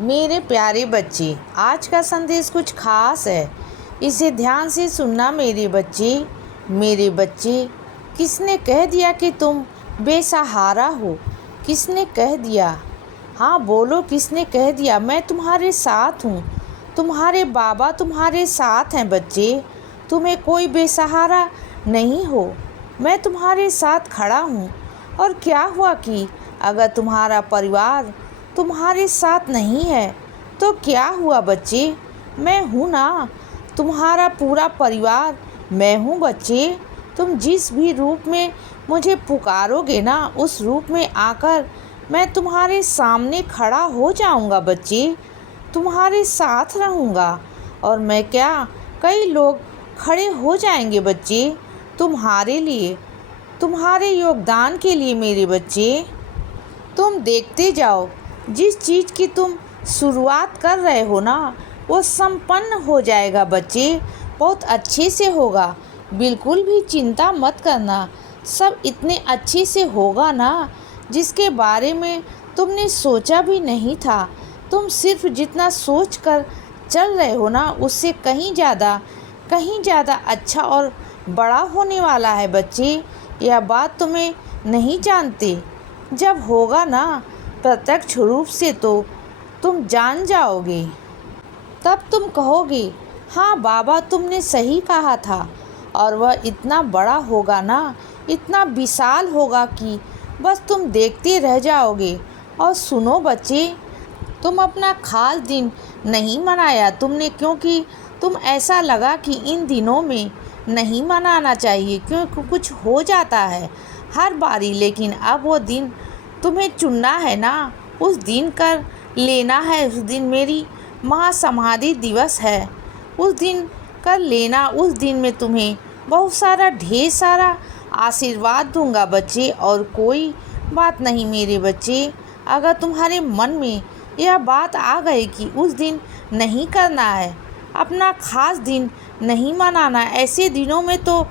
मेरे प्यारे बच्चे, आज का संदेश कुछ खास है। इसे ध्यान से सुनना मेरे बच्चे। मेरे बच्चे, किसने कह दिया कि तुम बेसहारा हो? किसने कह दिया? हाँ बोलो, किसने कह दिया? मैं तुम्हारे साथ हूँ। तुम्हारे बाबा तुम्हारे साथ हैं बच्चे। तुम्हें कोई बेसहारा नहीं हो। मैं तुम्हारे साथ खड़ा हूँ। और क्या हुआ कि अगर तुम्हारा परिवार तुम्हारे साथ नहीं है तो क्या हुआ बच्चे? मैं हूँ ना, तुम्हारा पूरा परिवार मैं हूँ बच्चे। तुम जिस भी रूप में मुझे पुकारोगे ना, उस रूप में आकर मैं तुम्हारे सामने खड़ा हो जाऊँगा बच्चे। तुम्हारे साथ रहूँगा। और मैं क्या, कई लोग खड़े हो जाएंगे बच्चे तुम्हारे लिए, तुम्हारे योगदान के लिए मेरे बच्चे। तुम देखते जाओ, जिस चीज़ की तुम शुरुआत कर रहे हो ना, वो संपन्न हो जाएगा बच्चे। बहुत अच्छे से होगा। बिल्कुल भी चिंता मत करना। सब इतने अच्छे से होगा ना, जिसके बारे में तुमने सोचा भी नहीं था। तुम सिर्फ जितना सोच कर चल रहे हो ना, उससे कहीं ज़्यादा अच्छा और बड़ा होने वाला है बच्चे। यह बात तुम्हें नहीं जानते। जब होगा ना प्रत्यक्ष रूप से, तो तुम जान जाओगे। तब तुम कहोगे, हाँ बाबा तुमने सही कहा था। और वह इतना बड़ा होगा ना, इतना विशाल होगा कि बस तुम देखते रह जाओगे। और सुनो बच्चे, तुम अपना खास दिन नहीं मनाया तुमने, क्योंकि तुम ऐसा लगा कि इन दिनों में नहीं मनाना चाहिए, क्योंकि कुछ हो जाता है हर बारी। लेकिन अब वो दिन तुम्हें चुनना है ना, उस दिन कर लेना है। उस दिन मेरी महासमाधि दिवस है। उस दिन कर लेना। उस दिन में तुम्हें बहुत सारा, ढेर सारा आशीर्वाद दूंगा बच्चे। और कोई बात नहीं मेरे बच्चे, अगर तुम्हारे मन में यह बात आ गई कि उस दिन नहीं करना है, अपना खास दिन नहीं मनाना, ऐसे दिनों में तो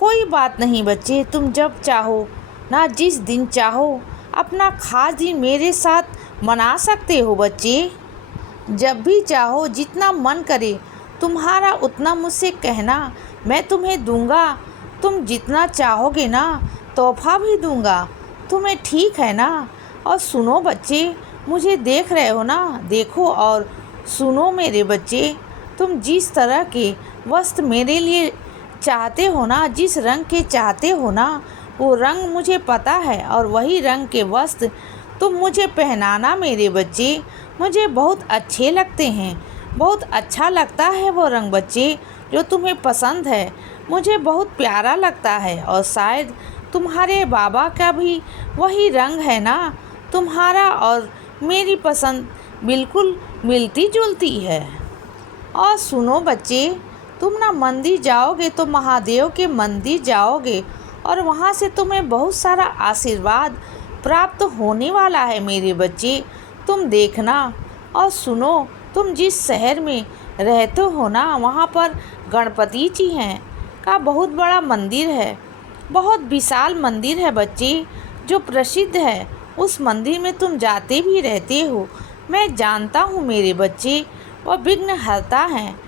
कोई बात नहीं बच्चे। तुम जब चाहो ना, जिस दिन चाहो, अपना खास दिन मेरे साथ मना सकते हो बच्चे। जब भी चाहो, जितना मन करे तुम्हारा, उतना मुझसे कहना, मैं तुम्हें दूंगा। तुम जितना चाहोगे ना, तोहफा भी दूंगा तुम्हें, ठीक है ना? और सुनो बच्चे, मुझे देख रहे हो ना, देखो और सुनो मेरे बच्चे। तुम जिस तरह के वस्त्र मेरे लिए चाहते हो ना, जिस रंग के चाहते हो ना, वो रंग मुझे पता है। और वही रंग के वस्त्र तुम मुझे पहनाना मेरे बच्चे। मुझे बहुत अच्छे लगते हैं। बहुत अच्छा लगता है वो रंग बच्चे, जो तुम्हें पसंद है। मुझे बहुत प्यारा लगता है। और शायद तुम्हारे बाबा का भी वही रंग है ना। तुम्हारा और मेरी पसंद बिल्कुल मिलती जुलती है। और सुनो बच्चे, तुम ना मंदिर जाओगे तो महादेव के मंदिर जाओगे, और वहाँ से तुम्हें बहुत सारा आशीर्वाद प्राप्त होने वाला है मेरे बच्चे। तुम देखना। और सुनो, तुम जिस शहर में रहते हो ना, वहाँ पर गणपति जी हैं का बहुत बड़ा मंदिर है। बहुत विशाल मंदिर है बच्चे, जो प्रसिद्ध है। उस मंदिर में तुम जाते भी रहते हो, मैं जानता हूँ मेरे बच्चे। वह विघ्नहर्ता हैं।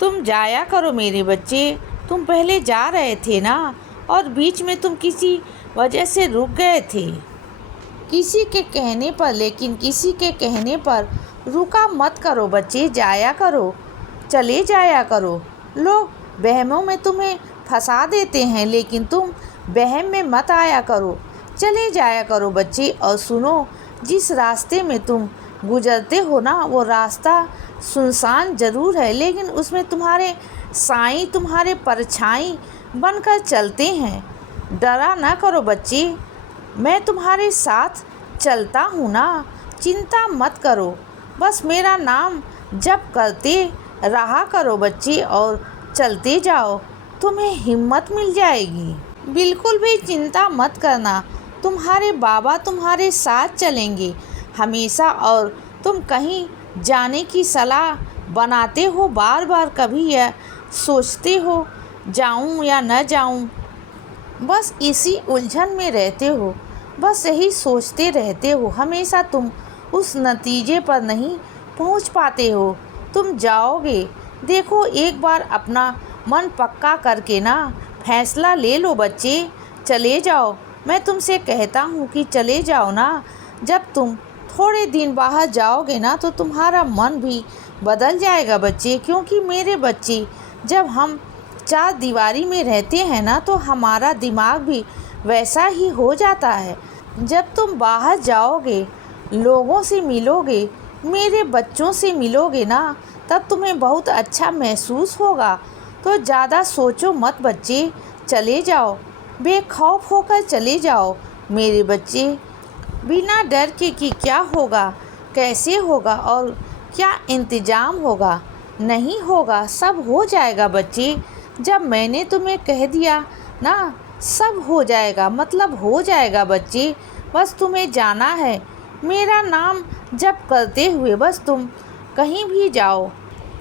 तुम जाया करो मेरे बच्चे। तुम पहले जा रहे थे ना, और बीच में तुम किसी वजह से रुक गए थे, किसी के कहने पर। लेकिन किसी के कहने पर रुका मत करो बच्चे, जाया करो, चले जाया करो। लोग वहमों में तुम्हें फंसा देते हैं, लेकिन तुम वहम में मत आया करो, चले जाया करो बच्चे। और सुनो, जिस रास्ते में तुम गुजरते हो ना, वो रास्ता सुनसान ज़रूर है, लेकिन उसमें तुम्हारे साईं, तुम्हारे परछाई बनकर चलते हैं। डरा ना करो बच्चे, मैं तुम्हारे साथ चलता हूँ ना, चिंता मत करो। बस मेरा नाम जप करते रहा करो बच्चे, और चलते जाओ, तुम्हें हिम्मत मिल जाएगी। बिल्कुल भी चिंता मत करना, तुम्हारे बाबा तुम्हारे साथ चलेंगे हमेशा। और तुम कहीं जाने की सलाह बनाते हो बार बार, कभी यह सोचते हो जाऊं या न जाऊं, बस इसी उलझन में रहते हो, बस यही सोचते रहते हो हमेशा। तुम उस नतीजे पर नहीं पहुंच पाते हो। तुम जाओगे। देखो, एक बार अपना मन पक्का करके ना फैसला ले लो बच्चे। चले जाओ, मैं तुमसे कहता हूँ कि चले जाओ ना। जब तुम थोड़े दिन बाहर जाओगे ना तो तुम्हारा मन भी बदल जाएगा बच्चे। क्योंकि मेरे बच्चे, जब हम चार दीवारी में रहते हैं ना तो हमारा दिमाग भी वैसा ही हो जाता है। जब तुम बाहर जाओगे, लोगों से मिलोगे, मेरे बच्चों से मिलोगे ना, तब तुम्हें बहुत अच्छा महसूस होगा। तो ज़्यादा सोचो मत बच्चे, चले जाओ, बेखौफ होकर चले जाओ मेरे बच्चे। बिना डर के कि क्या होगा, कैसे होगा और क्या इंतज़ाम होगा। नहीं होगा, सब हो जाएगा बच्चे। जब मैंने तुम्हें कह दिया ना, सब हो जाएगा, मतलब हो जाएगा बच्चे। बस तुम्हें जाना है, मेरा नाम जप करते हुए। बस तुम कहीं भी जाओ,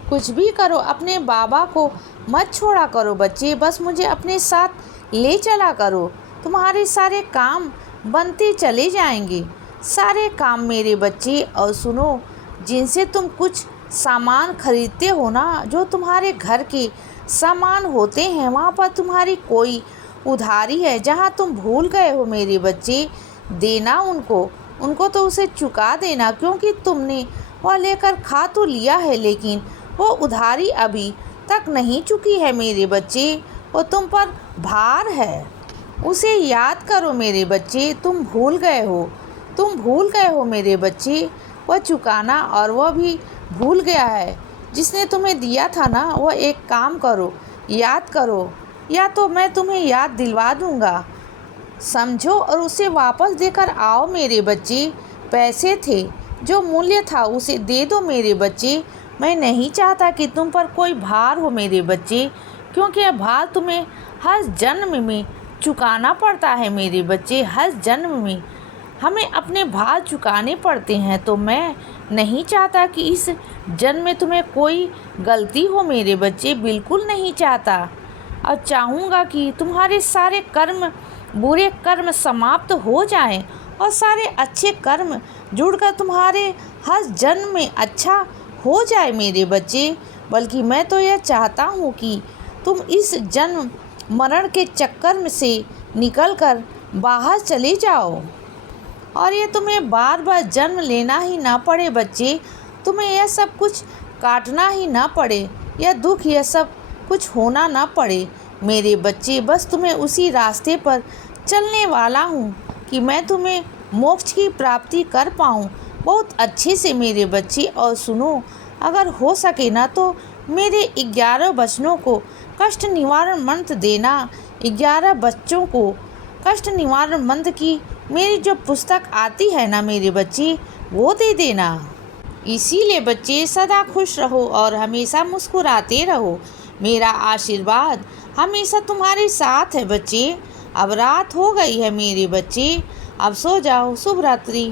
कुछ भी करो, अपने बाबा को मत छोड़ा करो बच्चे। बस मुझे अपने साथ ले चला करो, तुम्हारे सारे काम बनते चले जाएंगे, सारे काम मेरे बच्चे। और सुनो, जिनसे तुम कुछ सामान खरीदते हो ना, जो तुम्हारे घर के सामान होते हैं, वहाँ पर तुम्हारी कोई उधारी है जहाँ तुम भूल गए हो मेरे बच्चे, देना उनको तो उसे चुका देना। क्योंकि तुमने वह लेकर खा तो लिया है, लेकिन वो उधारी अभी तक नहीं चुकी है मेरे बच्चे। वो तुम पर भार है, उसे याद करो मेरे बच्चे। तुम भूल गए हो मेरे बच्चे वह चुकाना, और वह भी भूल गया है जिसने तुम्हें दिया था ना। वह एक काम करो, याद करो, या तो मैं तुम्हें याद दिलवा दूँगा, समझो, और उसे वापस देकर आओ मेरे बच्चे। पैसे थे, जो मूल्य था उसे दे दो मेरे बच्चे। मैं नहीं चाहता कि तुम पर कोई भार हो मेरे बच्चे, क्योंकि यह भार तुम्हें हर जन्म में चुकाना पड़ता है मेरे बच्चे। हर जन्म में हमें अपने भार चुकाने पड़ते हैं। तो मैं नहीं चाहता कि इस जन्म में तुम्हें कोई गलती हो मेरे बच्चे, बिल्कुल नहीं चाहता। और चाहूँगा कि तुम्हारे सारे कर्म, बुरे कर्म समाप्त हो जाएं और सारे अच्छे कर्म जुड़कर तुम्हारे हर जन्म में अच्छा हो जाए मेरे बच्चे। बल्कि मैं तो यह चाहता हूँ कि तुम इस जन्म मरण के चक्कर से निकलकर बाहर चले जाओ, और ये तुम्हें बार बार जन्म लेना ही ना पड़े बच्चे। तुम्हें यह सब कुछ काटना ही ना पड़े, यह दुख, यह सब कुछ होना ना पड़े मेरे बच्चे। बस तुम्हें उसी रास्ते पर चलने वाला हूँ कि मैं तुम्हें मोक्ष की प्राप्ति कर पाऊँ बहुत अच्छे से मेरे बच्चे। और सुनो, अगर हो सके ना तो मेरे 11 बच्चों को कष्ट निवारण मंत्र देना। 11 बच्चों को कष्ट निवारण मंत्र की मेरी जो पुस्तक आती है ना मेरे बच्चे, वो दे देना। इसीलिए बच्चे, सदा खुश रहो और हमेशा मुस्कुराते रहो। मेरा आशीर्वाद हमेशा तुम्हारे साथ है बच्चे। अब रात हो गई है मेरे बच्चे, अब सो जाओ। शुभ रात्रि।